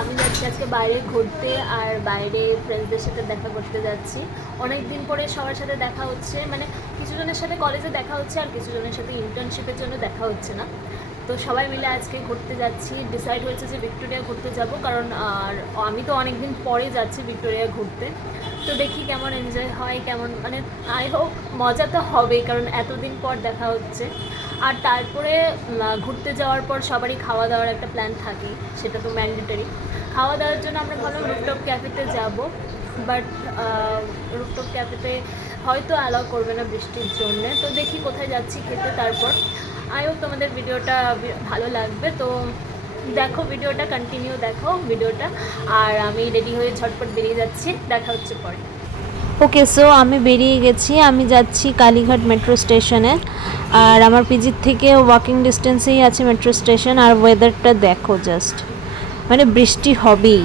আমি যাচ্ছি আজকে বাইরে ঘুরতে, আর বাইরে ফ্রেন্ডসদের সাথে দেখা করতে যাচ্ছি। অনেক দিন পরে সবার সাথে দেখা হচ্ছে, মানে কিছু জনের সাথে কলেজে দেখা হচ্ছে আর কিছু জনের সাথে ইন্টার্নশিপের জন্য দেখা হচ্ছে না। তো সবাই মিলে আজকে ঘুরতে যাচ্ছি। ডিসাইড হয়েছে যে ভিক্টোরিয়া ঘুরতে যাব, কারণ আর আমি তো অনেক দিন পরে যাচ্ছি ভিক্টোরিয়া ঘুরতে। তো দেখি কেমন এনজয় হয়, কেমন মানে আই হোপ মজা তো হবেই, কারণ এতদিন পর দেখা হচ্ছে। আর তারপরে ঘুরতে যাওয়ার পর সবারই খাওয়া দাওয়ার একটা প্ল্যান থাকে, সেটা তো ম্যান্ডেটরি। খাওয়া দাওয়ার জন্য আমরা ভালো রুফটপ ক্যাফেতে যাব, বাট রুফটপ ক্যাফেতে হয়তো অ্যালাউ করবে না বৃষ্টির জন্যে। তো দেখি কোথায় যাচ্ছি খেতে। তারপর আই হোপ তোমাদের ভিডিওটা ভালো লাগবে। তো দেখো ভিডিওটা, কন্টিনিউ দেখো ভিডিওটা। আর আমি রেডি হয়ে ঝটপট বেরিয়ে যাচ্ছি, দেখা হচ্ছে পরে। ওকে, সো আমি বেরিয়ে গেছি, আমি যাচ্ছি কালীঘাট মেট্রো স্টেশনে। আর আমার পিজির থেকে ওয়াকিং ডিস্টেন্সেই আছে মেট্রো স্টেশন। আর ওয়েদারটা দেখো জাস্ট, মানে বৃষ্টি হবেই।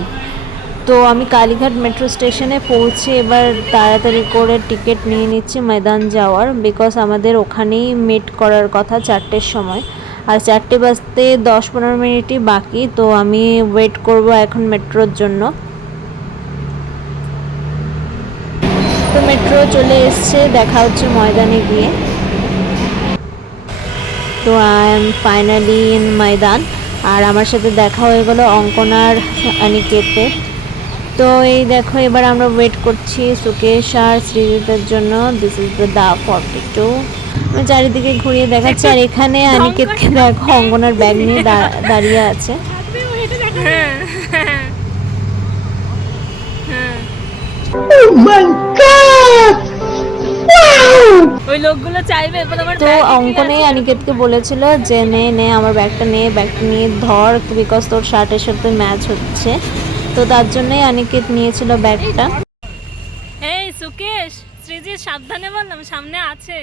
তো আমি কালীঘাট মেট্রো স্টেশনে পৌঁছে এবার তাড়াতাড়ি করে টিকিট নিয়ে নিচ্ছি ময়দান যাওয়ার, বিকজ আমাদের ওখানেই মিট করার কথা 4টের সময়। আর 4টে বাজতে 10-15 মিনিটই বাকি। তো আমি ওয়েট করব এখন মেট্রোর জন্য। তো মেট্রো চলে এসছে, দেখা হচ্ছে ময়দানে গিয়ে। তো আই এম ফাইনালি ইন ময়দান। আর আমার সাথে দেখা হয়ে গেল অঙ্কনার, অনিকেতের। তো এই দেখো এবার আমরা ওয়েট করছি সুকেশ আর সৃজিতের জন্য। This is the 42। আমি চারিদিকে ঘুরিয়ে দেখাচ্ছি। আর এখানে অনিকেতকে দেখো অঙ্কনার ব্যাগ নিয়ে দাঁড়িয়ে আছে। ওই লোকগুলো চাইবে। তো অঙ্কনে অনিকেতকে বলেছিল যে নে নে আমার ব্যাগটা নিয়ে ধর, বিকজ তোর শার্টের সাথে ম্যাচ হচ্ছে। তো তার জন্যই অনিকেত নিয়েছিল ব্যাগটা। এই সুকেশ, সৃজিত সাবধানে বললাম, সামনে আছে।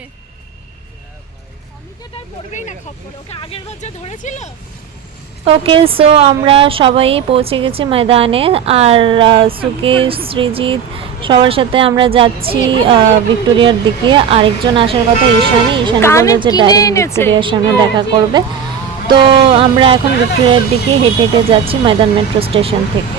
ওকে, সো আমরা সবাই পৌঁছে গেছি ময়দানে। আর সুকেশ, সৃজিত সবার সাথে আমরা যাচ্ছি ভিক্টোরিয়ার দিকে। আরেকজন আসার কথা ঈশানী বললো যে ডাইরেক্ট ভিক্টোরিয়ার সামনে দেখা করবে। তো আমরা এখন ভিক্টোরিয়ার দিকে হেঁটে হেঁটে যাচ্ছি ময়দান মেট্রো স্টেশন থেকে।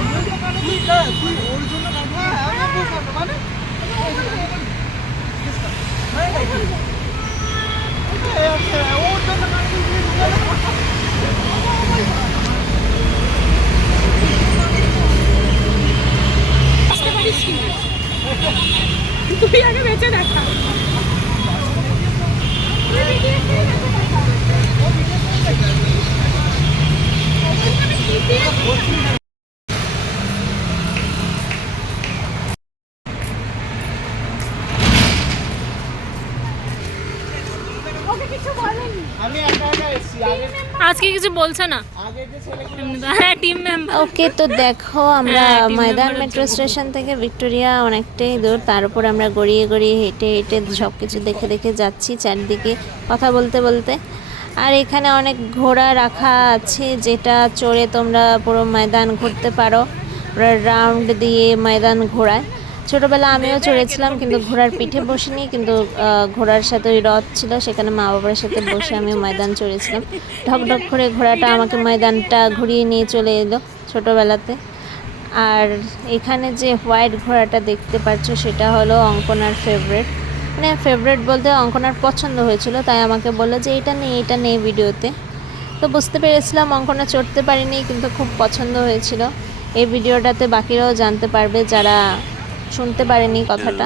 তুই আগে বেঁচে দেখা। আজকে কিছু বলছে না, হ্যাঁ টিম মেম্বার। ওকে, তো দেখো আমরা ময়দান মেট্রো স্টেশন থেকে ভিক্টোরিয়া অনেকটাই দূর। তার উপর আমরা গড়িয়ে গড়িয়ে হেঁটে হেঁটে সব কিছু দেখে দেখে যাচ্ছি চারদিকে কথা বলতে বলতে। আর এখানে অনেক ঘোড়া রাখা আছে, যেটা চড়ে তোমরা পুরো ময়দান ঘুরতে পারো। রাউন্ড দিয়ে ময়দান ঘোরায়। ছোটোবেলা আমিও চড়েছিলাম, কিন্তু ঘোড়ার পিঠে বসিনি, কিন্তু ঘোড়ার সাথে ওই রথ ছিল, সেখানে মা বাবার সাথে বসে আমি ময়দান চড়েছিলাম। ঢকঢক করে ঘোড়াটা আমাকে ময়দানটা ঘুরিয়ে নিয়ে চলে এলো ছোটোবেলাতে। আর এখানে যে হোয়াইট ঘোড়াটা দেখতে পাচ্ছ সেটা হলো অঙ্কনার ফেভারেট। মানে ফেভারেট বলতে অঙ্কনার পছন্দ হয়েছিল, তাই আমাকে বললো যে এটা নেই ভিডিওতে। তো বুঝতে পেরেছিলাম অঙ্কনা চড়তে পারিনি, কিন্তু খুব পছন্দ হয়েছিল। এই ভিডিওটাতে বাকিরাও জানতে পারবে যারা শুনতে পারেনি কথাটা।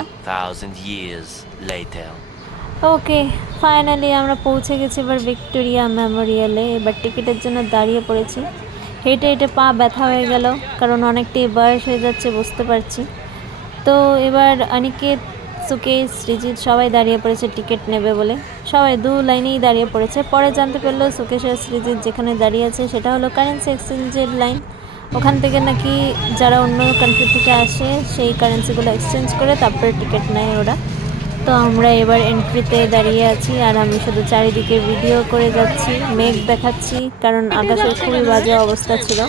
ওকে, ফাইনালি আমরা পৌঁছে গেছি এবার ভিক্টোরিয়া মেমোরিয়ালে। এবার টিকিটের জন্য দাঁড়িয়ে পড়েছি। হেঁটে হেঁটে পা ব্যথা হয়ে গেল, কারণ অনেকটাই বয়স হয়ে যাচ্ছে, বুঝতে পারছি। তো এবার অনিকেত, সুকেশ, সৃজিত সবাই দাঁড়িয়ে পড়েছে টিকিট নেবে বলে। সবাই দু লাইনেই দাঁড়িয়ে পড়েছে। পরে জানতে পারলো সুকেশ আর সৃজিত যেখানে দাঁড়িয়ে আছে সেটা হলো কারেন্সি এক্সচেঞ্জের লাইন। ওখান থেকে নাকি যারা অন্য কান্ট্রি থেকে আসে সেই কারেন্সিগুলো এক্সচেঞ্জ করে তারপরে টিকিট নেয় ওরা। তো আমরা এবার এন্ট্রিতে দাঁড়িয়ে আছি, আর আমি শুধু চারিদিকে ভিডিও করে যাচ্ছি, মেঘ দেখাচ্ছি, কারণ আকাশের খুবই বাজে অবস্থা ছিল।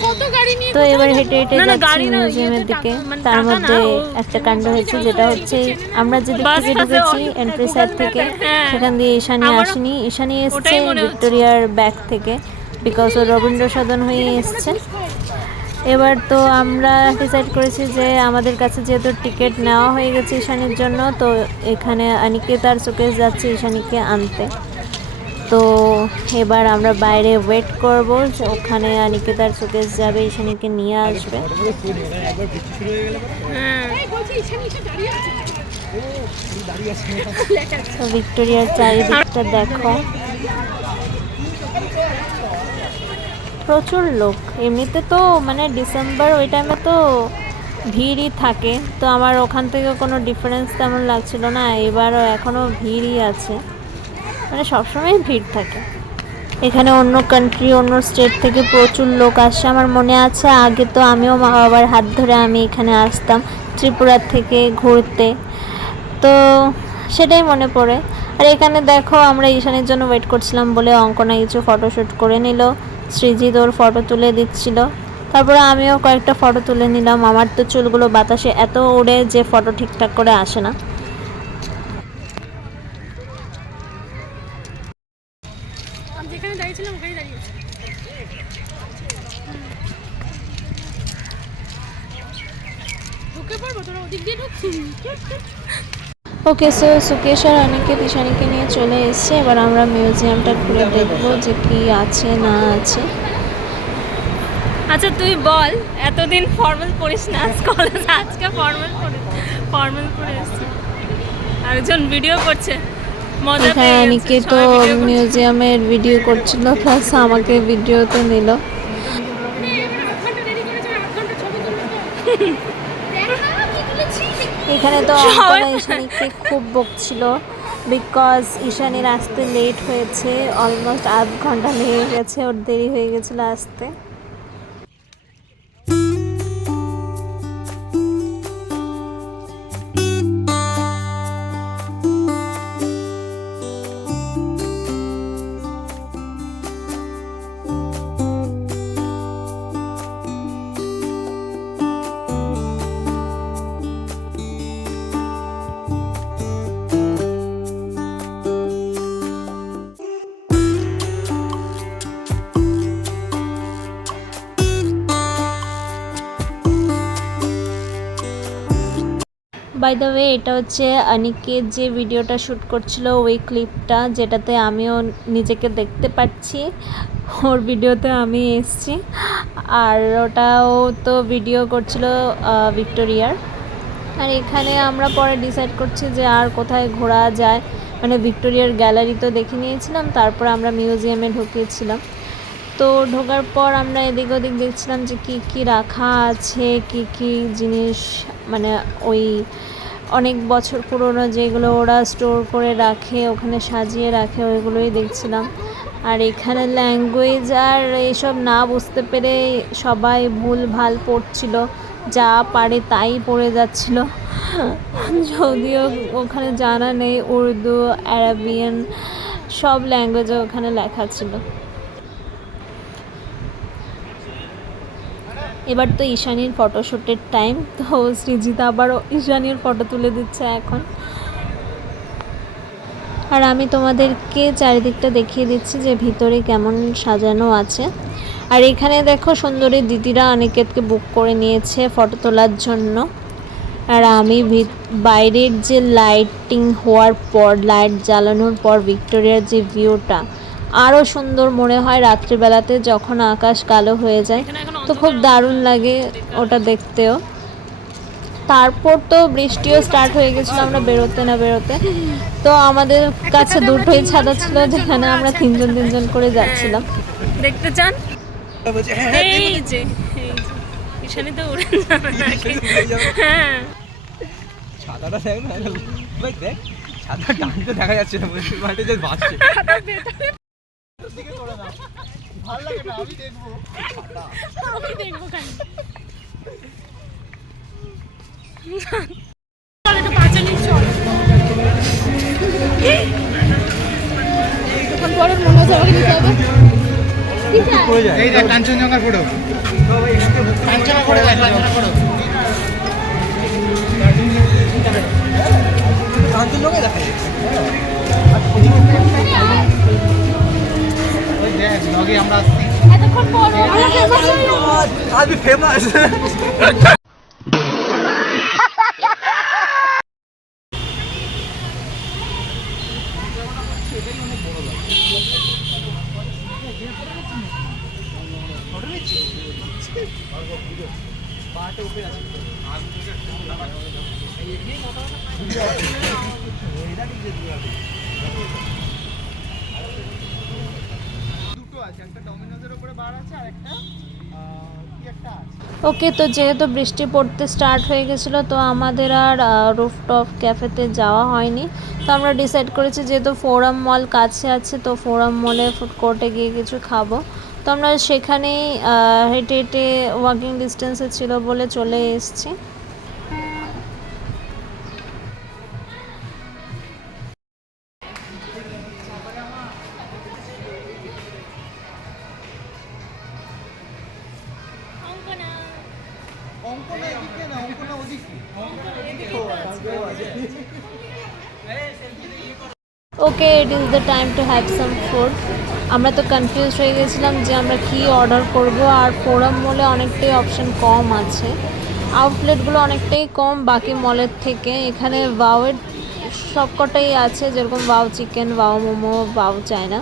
তো এবার হেঁটে হেঁটে যাচ্ছি মিউজিয়ামের দিকে। তার মধ্যে একটা কাণ্ড হয়েছে, যেটা হচ্ছে আমরা যে দিক থেকে ঢুকেছি এন্ট্রি সাইড থেকে, সেখান দিয়ে ঈশানী আসেনি। ঈশানী এসছে ভিক্টোরিয়ার ব্যাক থেকে, বিকজ ও রবীন্দ্র সদন হয়ে এসছে। এবার তো আমরা ডিসাইড করেছি যে আমাদের কাছে যেহেতু টিকিট নেওয়া হয়ে গেছে ঈশানীর জন্য, তো এখানে অনিকেত আর সুকেশ যাচ্ছে ঈশানীকে আনতে। তো এবার আমরা বাইরে ওয়েট করব, ওখানে অনিকেত আর সুকেশ যাবে, ঈশানীকে নিয়ে আসবে। তো ভিক্টোরিয়ার চারিদিকটা দেখো, প্রচুর লোক। এমনিতে তো মানে ডিসেম্বর ওই টাইমে তো ভিড়ই থাকে, তো আমার ওখান থেকে কোনো ডিফারেন্স তেমন লাগছিল না। এবারও এখনও ভিড়ই আছে, মানে সবসময় ভিড় থাকে এখানে। অন্য কান্ট্রি অন্য স্টেট থেকে প্রচুর লোক আসে। আমার মনে আছে আগে তো আমিও মা বাবার হাত ধরে আমি এখানে আসতাম ত্রিপুরা থেকে ঘুরতে, তো সেটাই মনে পড়ে। আর এখানে দেখো আমরা ঈশানীর জন্য ওয়েট করছিলাম বলে অঙ্কনা কিছু ফটোশ্যুট করে নিল, সৃজিত ওর ফটো তুলে দিচ্ছিল, তারপরে আমিও কয়েকটা ফটো তুলে নিলাম। আমার তো চুলগুলো বাতাসে এত ওড়ে যে ফটো ঠিকঠাক করে আসে না। ওকে, সো সুকেশ আর অনেকে ঈশানীকে নিয়ে চলে এসছে। এবার আমরা মিউজিয়ামটা ঘুরে দেখবো যে কি আছে না আছে। আচ্ছা তুই বল, এতদিন ফর্মাল পরিস না, কলেজ আজকে ফর্মাল পরে এসেছি, আরেকজন ভিডিও করছে, মজা এখানে পেয়ে অনেকে তো মিউজিয়ামের ভিডিও করছিল, প্লাস আমাকে ভিডিওতে নিল। এখানে তো অঙ্কনা ঈশানীকে খুব বকছিল, বিকজ ঈশানীর আসতে লেট হয়েছে, অলমোস্ট আধ ঘন্টা লেগে গেছে, ওর দেরি হয়ে গেছিলো আসতে। বাই দ্য ওয়ে, এটা হচ্ছে অনিকেত যে ভিডিওটা শ্যুট করছিল ওই ক্লিপটা, যেটাতে আমিও নিজেকে দেখতে পাচ্ছি, ওর ভিডিওতে আমি এসেছি। আর ওটাও তো ভিডিও করছিল ভিক্টোরিয়ার। আর এখানে আমরা পরে ডিসাইড করছি যে আর কোথায় ঘোরা যায়, মানে ভিক্টোরিয়ার গ্যালারি তো দেখে নিয়েছিলাম, তারপর আমরা মিউজিয়ামে ঢুকিয়েছিলাম। তো ঢোকার পর আমরা এদিক ওদিক দেখছিলাম যে কী কী রাখা আছে, কী কী জিনিস মানে ওই অনেক বছর পুরনো যেগুলো ওরা স্টোর করে রাখে, ওখানে সাজিয়ে রাখে, ওইগুলোই দেখছিলাম। আর এখানে ল্যাঙ্গুয়েজ আর এসব না বুঝতে পেরে সবাই ভুল ভাল পড়ছিল, যা পারে তাই পড়ে যাচ্ছিল, যদিও ওখানে জানা নেই উর্দু, আরাবিয়ান সব ল্যাঙ্গুয়েজে ওখানে লেখা ছিল। এবার তো ঈশানীর ফটোশ্যুটের টাইম, তো সৃজিতা আবারও ঈশানীর ফটো তুলে দিচ্ছে এখন। আর আমি তোমাদেরকে চারিদিকটা দেখিয়ে দিচ্ছি যে ভিতরে কেমন সাজানো আছে। আর এখানে দেখো সুন্দরী দিদিরা অনিকেতকে বুক করে নিয়েছে ফটো তোলার জন্য। আর আমি বাইরের যে লাইটিং হওয়ার পর, লাইট জ্বালানোর পর ভিক্টোরিয়ার যে ভিউটা আরও সুন্দর মনে হয় রাত্রিবেলাতে, যখন আকাশ কালো হয়ে যায়, তো খুব দারুণ লাগে ওটা দেখতেও। তারপর তো বৃষ্টিও স্টার্ট হয়ে গেছিলো আমরা বেরোতে না বেরোতে, তো আমাদের কাছে দুটোই ছাতা ছিল, যেখানে আমরা তিনজন করে যাচ্ছিলাম। দেখতে চান? এই যে ঈশানী তো উড়ে যাবে নাকি? হ্যাঁ, ছাতাটা দেখ না ভাই, দেখ ছাতা ডানতে দেখা যাচ্ছে না, মাঠে যে বাজছে। ভালো লাগে না, আমি দেখবো এই যে কাঞ্চনজঙ্ঘার ফটো, কাঞ্চনা করে যায়, কাঞ্চনা ফটো, কাঞ্চনজঙ্ঘা দেখা যাচ্ছে। ওই দেখ লগে আমরা আসছি। এতক্ষণ পর আমি ফেমাস। দুটো আছে, একটা ডমিনোজের উপরে বার আছে আর একটা কি একটা আছে। ওকে, তো যেহেতু বৃষ্টি পড়তে স্টার্ট হয়ে গেছিলো তো আমাদের আর রুফটপ ক্যাফেতে যাওয়া হয়নি। তো আমরা ডিসাইড করেছি যেহেতু ফোরাম মল কাছে আছে তো ফোরাম মলে ফুড কোর্টে গিয়ে কিছু খাবো। তো আমরা সেখানেই হেঁটে হেঁটে ওয়াকিং ডিস্টেন্সে ছিল বলে চলে এসেছি। অঙ্কনা এদিকে না, অঙ্কনা ওদিকে। Okay, it is the time to have some food. আমরা তো কনফিউজ হয়ে গেছিলাম যে আমরা কি অর্ডার করব। আর ফোরাম মলে অনেকটাই অপশন কম আছে, আউটলেটগুলো অনেকটাই কম বাকি মলের থেকে। এখানে ওয়াওয়ের সবকটাই আছে, যেরকম wow chicken, wow momo, wow China,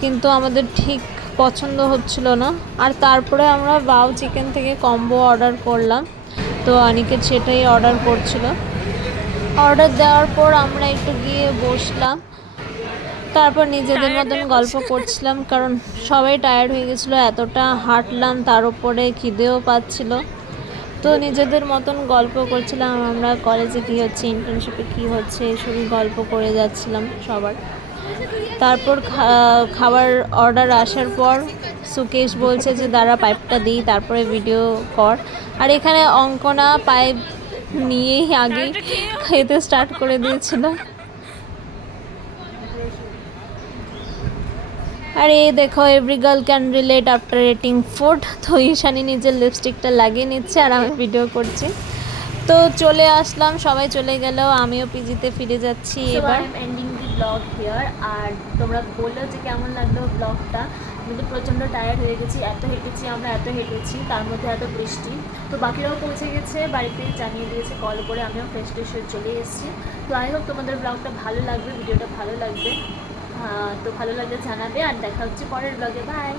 কিন্তু আমাদের ঠিক পছন্দ হচ্ছিল না। আর তারপরে আমরা ওয়াও চিকেন থেকে কম্বো অর্ডার করলাম, তো অনিকেত সেটাই অর্ডার করছিল। অর্ডার দেওয়ার পর আমরা একটু গিয়ে বসলাম, তারপর নিজেদের মতন গল্প করছিলাম, কারণ সবাই টায়ার্ড হয়ে গেছিলো, এতটা হাঁটলাম, তার উপরে খিদেও পাচ্ছিল। তো নিজেদের মতন গল্প করছিলাম আমরা, কলেজে কী হচ্ছে, ইন্টার্নশিপে কী হচ্ছে, এসবই গল্প করে যাচ্ছিলাম সবার। তারপর খাবার অর্ডার আসার পর সুকেশ বলছে যে দাঁড়া পাইপটা দিই তারপরে ভিডিও কর। আর এখানে অঙ্কনা পাইপ নিয়েই আগেই খেতে স্টার্ট করে দিয়েছিল। আর এই দেখো, every girl can relate after eating food. তো ঈশানি নিজের লিপস্টিকটা লাগিয়ে নিচ্ছে আর আমি ভিডিও করছি। তো চলে আসলাম, সবাই চলে গেলেও আমিও পিজিতে ফিরে যাচ্ছি এবার। Ending the blog here. আর তোমরা বললো যে কেমন লাগলো ব্লগটা। আমি তো প্রচণ্ড টায়ার্ড হয়ে গেছি, এত হেঁটেছি আমরা, এত হেঁটেছি, তার মধ্যে এত বৃষ্টি। তো বাকিরাও পৌঁছে গেছে, বাড়িতে জানিয়ে দিয়েছে কল করে, আমিও ফ্রেশ ট্রেশ হয়ে চলে এসেছি। তো আই হোপ তোমাদের ব্লগটা ভালো লাগবে, ভিডিওটা ভালো লাগবে। তো ভালো লাগলে জানাবে, আর দেখা হচ্ছে পরের ব্লগে। বাই।